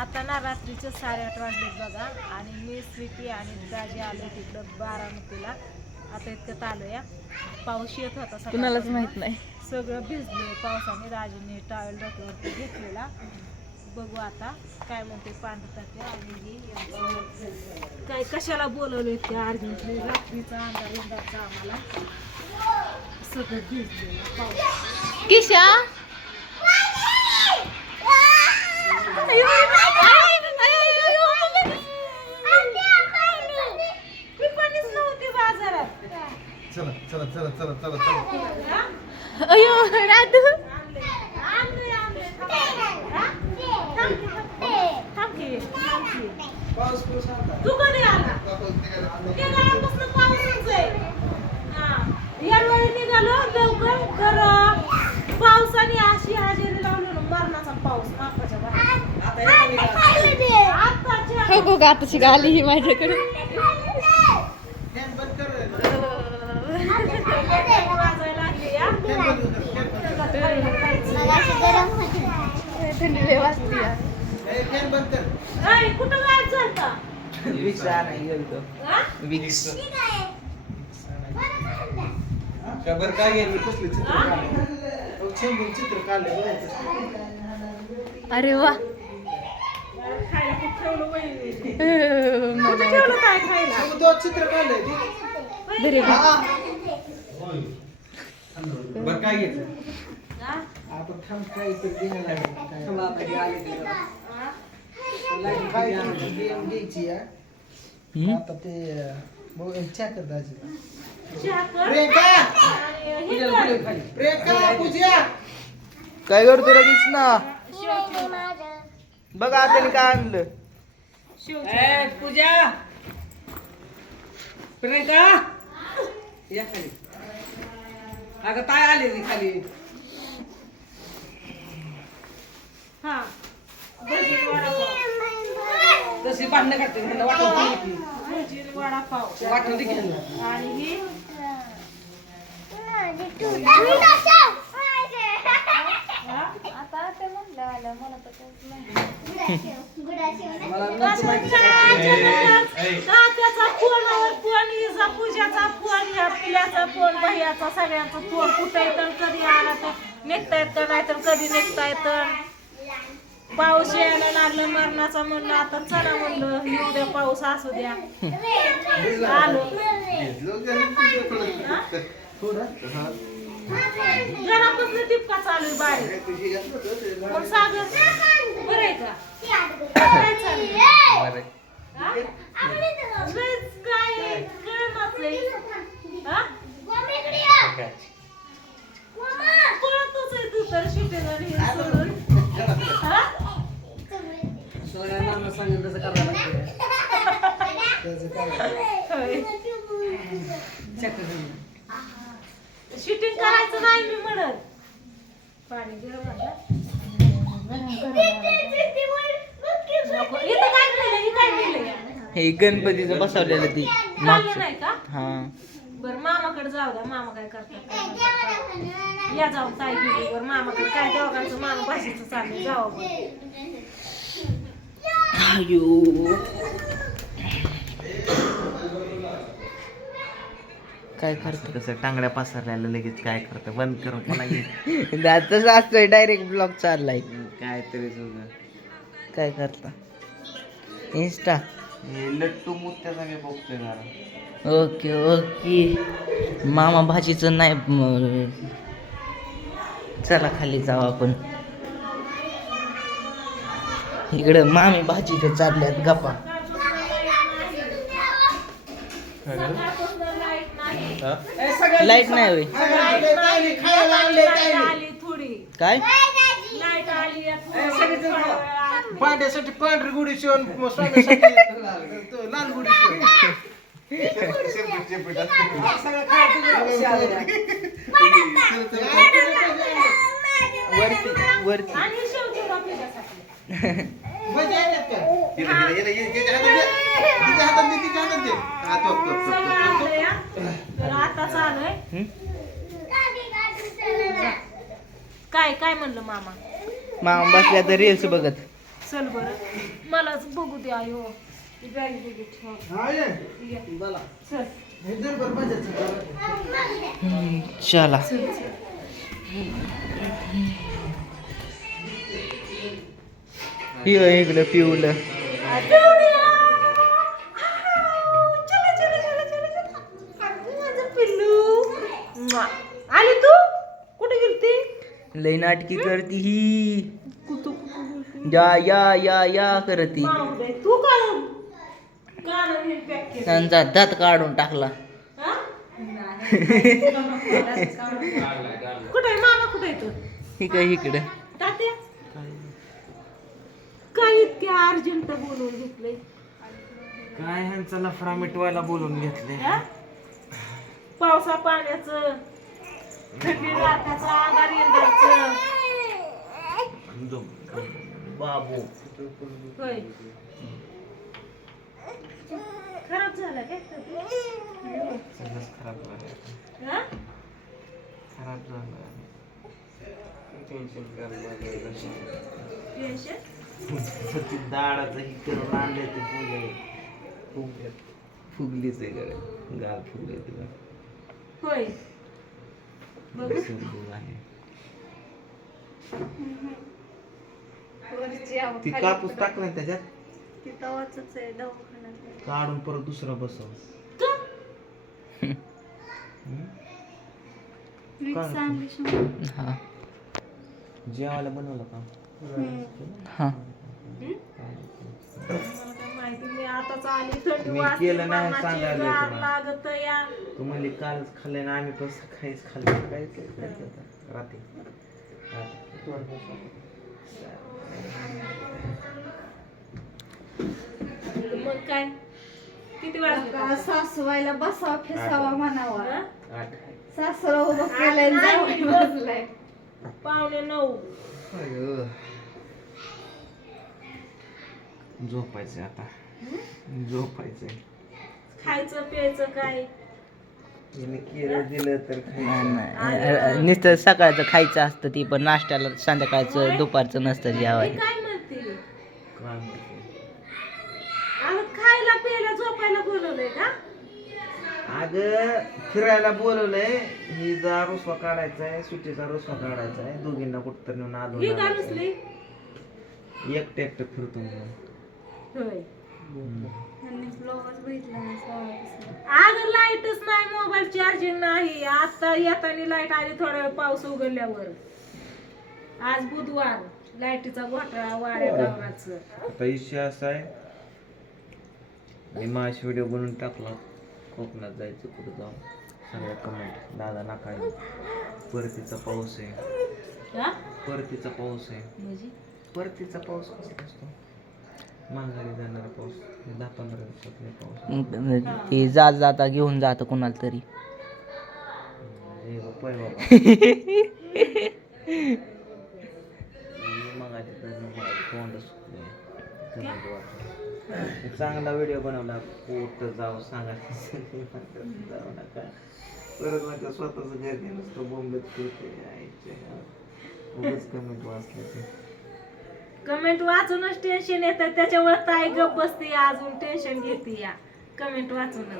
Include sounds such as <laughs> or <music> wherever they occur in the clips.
आता ना रात्रीचे साडेआठ वाजलेत बघा. आणि मी स्वीटी आणि दाजी आलो तिकडं बारामतीला. आता इतकं आलो या पाऊस येत होता सकाळपासून. कुणालाच माहीत नाही. सगळं भिजले. पावसाने राजूने टावेल डोक्यावरती घेतलेला. बघू आता काय म्हणते पांढरतातल्या आणि ही यांचं काय कशाला बोलवले ते अर्जंटली रात्रीचा अंधार अंधारचा आम्हाला. सगळं भिजलेलं पाऊस. किशा? चला चला चला चला चला? अयो राधू. पाऊस पाऊस आला. तू कधी आला पाऊस निघाला. निघाल्यापासून पाऊसच आहे हा. यावेळी निघालो लवकर तर पावसाने अशी हजेरी लावली मरणाचा पाऊस बाहेर. आत्ताच्या हो गो आता शिका आली ही माझ्याकडे फॅन बंद कर रे. वाजायला लागली या. फॅन बंद कर, फॅन बंद कर. थंडी वाजते कुठं गायब झालता हा? विक्स का बरं काय घ्यायला कसले चित्र चित्र काढले. अरे वा. ठेवलं काय खायला चित्र काढले बरे. हा. बरं काय घेतलं? आपण थांब काय तर लागेल. काय? गेम घ्यायची? आता ते अं, भाऊ, ए, चहा कर दाजीला. चहा कर. प्रियंका आणि हे कर. प्रियंका पूजा काय करतो ना शेवची. बघा आता काय आणलं. पूजा प्रियंका या खाली अगं काय आलेली खाली हा. भजी वडापाव. तशी भांडणं करते म्हणलं वाटून. भजी वडापाव. वाटून दे की म्हणलं. आणि ही हा? मला नव्हतं कसं माहिती. काय? तात्याचा फोनवर फोन हिचा पूजाचा फोन पिल्याचा फोन भैयाचा सगळ्यांचा फोन कुठं येतं कधी आला तर निघता येतं नाही तर कधी निघता येतं? पाऊस यायला लागलं मरणाचा म्हणलं आता चला म्हणलं येऊ द्या पाऊस असू द्या. आलो. थोडं हा. घरापासून टिपका चालू आहे बारीक पण सागर नाना सांगेल तसं करायला लागतं. शूटिंग करायचं नाही मी म्हणत. पाणी गरम आहे ना? नको. इथं काय केलं हे काय केलं हे गणपतीचं बसवलेलं ती मागचं. नाही का? हा. बर मामाकडे जाऊ द्या. मामा काय करतात काय. या जाऊन ताई बर मामाकडे काय दोघांचं मामा भाषेचं चाललं जावं अयो काय करतो? कसं टांगड्या पसरल्याला लगेच काय करतं? बंद करून पुन्हा घे तसं असतोय डायरेक्ट ब्लॉग चाललाय. काय तरी सुद्धा. काय करता? इन्स्टा हे लट्टू मुत्या सगळे बघतोय जरा. Okay okay. मामा भाजीचं नाही म- चला खाली जाऊ आपण. इकडं मामी भाजीचं चालल्यात गप्पा लाइट नाही थोडी काय. पांढऱ्यासाठी पांढरी गुढी तो लाल गुढी आहे. वरती वरती. <laughs> मजा येतात का हिला- हिला- हिला- हिला- हिच्या हातात दे. हिच्या हातात दे, तिच्या हातात दे. हा, तो, तो, तो, सगळं तो, तो. आलंय. तर आता चालू आहे हं? काय काय म्हणलं मामा मामा बसल्या तर रील्स बघत चल बरं मलाच बघू दे आयो ती बॅग बिगी ठेव हा ये ये. बोला चल हे जर बरं मजाचं करा. चला चल चल माझं पिल्लू. म्वा. आली तू? कुठे गेलती? लई नाटकी करती ही? या या या या करती. तू त्यांचा दात काढून टाकला. हा? <laughs> कुठे मामा कुठे इकडे इकडे. इतके अर्जंट बोलवून घेतले काय ह्यांचा लफडा मिटवायला बोलून घेतले हा? पावसा पाण्याचं थंडी रात्याचं आगार येण्याचं. बाबू. होय. खराब झाला काय? सगळंच खराब झालं हा? खराब झालं टेन्शन करायला टेन्शन ती दाडाचं ही करून आणले ते फुगे. फुगले फुगलीच आहे गड्या. गाल फुगले तिला. होय. ती कापूस टाकला ना त्याच्यात? आहे दवाखान्यात काढून परत दुसरा बसव? नीट शंभर. हा. जेवायला बनवलं का? हा. मी केलं नाही, सांगायला तू म्हणली कालच खाल्ले ना आम्ही पण सकाळीच खाल्ले काय रात्री. रात्री. मग काय? किती वाजले? सासूबाईला बसावा खेसावा म्हणावा? आठ. सासरा उभं केलंय जावई बसलाय. पावणे नऊ. झोपायचं आता. झोपायचंय. खायचं प्यायचं काय? दिलं तर नाही. नुसतं सकाळचं खायचं असतं ती पण नाश्त्याला संध्याकाळचं दुपारचं नसतं जेवायला. काय म्हणते? काय माहिती. अगं खायला प्यायला झोपायला बोलवलंय का? अगं फिरायला बोलवलंय. ही जा रुसवा काढायचा आहे सुट्टीचा रुसवा काढायचा आहे दोघींना कुठं तर नेऊन ही का आलो रुसली? एकटे एकटं फिरतो म्हणून होय. अगं लाईटच नाही मोबाईल चार्जिंग नाही. आता येताना लाइट आली थोडा वेळ पाऊस उघडल्यावर. आज बुधवार लाईटीचा घोटाळा वाऱ्या गावाचं आता इशय असा आहे. मी माश व्हिडिओ बनवून टाकला. कोकणात जायचं कुठं जाऊन? सगळ्या कमेंट दादा नका. परतीचा पाऊस आहे. हा? परतीचा पाऊस आहे. म्हणजे? परतीचा पाऊस कसा असतो माघारी जाणारा पाऊस. दहा पंधरा दिवसात नाही पाऊस ती जात जाता घेऊन जातं कुणाला तरी. हे बाप्पा आहे चांगला व्हिडिओ बनवला. पोट जाऊ सांगा. जाऊ नका. परत स्वतःच घर घे नसतं बोंबलत फिरते उगाच कमेंट वाचले ते. कमेंट वाचूनच टेन्शन येतं. त्याच्यावर ताई गप बसते. अजून टेन्शन घेते या. कमेंट वाचूनच.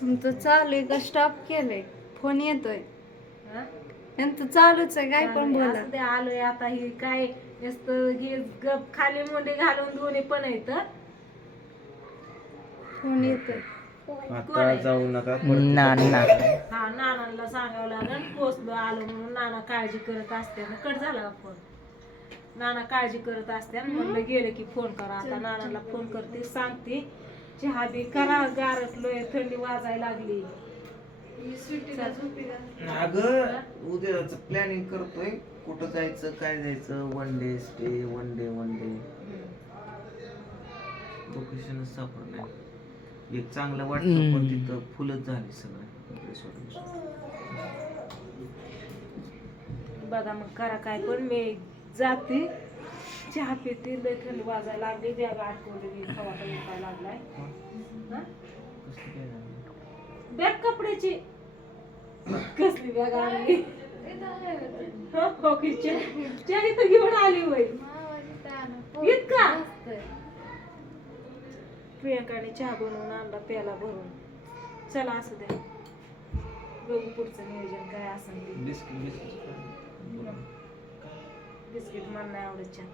तुमचं चालू आहे का? स्टॉप केलंय. फोन येतोय. हा? यांचं चालूच आहे. काय पण बोला. आलोय. आता ही काय हे गप खाली मुंडी घालून दोन्ही पण येत फोन येतोय? आता जाऊ नका परत ना ना हा नानांना सांगावं लागेल पोचलो आलो म्हणून नाना काळजी करत असते ना. कट झाला का फोन? नाना काळजी करत असते म्हणलं गेले की फोन करा. आता नानाला फोन करते सांगते चहा बी करा गारटलोय थंडी वाजायला लागली. अगं उद्याच प्लॅनिंग करतोय. कुठं जायचं काय जायचं? One day stay one day one day लोकेशनच सापड नाही. एक चांगलं वाटतं पण तिथं फुलच झाली सगळं. बघा मग करा काय पण. मी जाते. चहा पिते. लय थंडी वाजायला लागली. द्या काय लागलाय? बॅग कपड्याची. कसली बॅग आणली? चेरी तर घेऊन आली होय इतका? प्रियंकाने चहा बनवून आणला प्याला भरून. चला असं दे. बघू पुढचं नियोजन काय असं बिस्किट मला नाही आवडत चहा.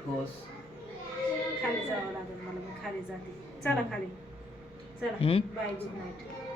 ठोस. खाली जावं खाली जाते. चला खाली. चला? Bye good night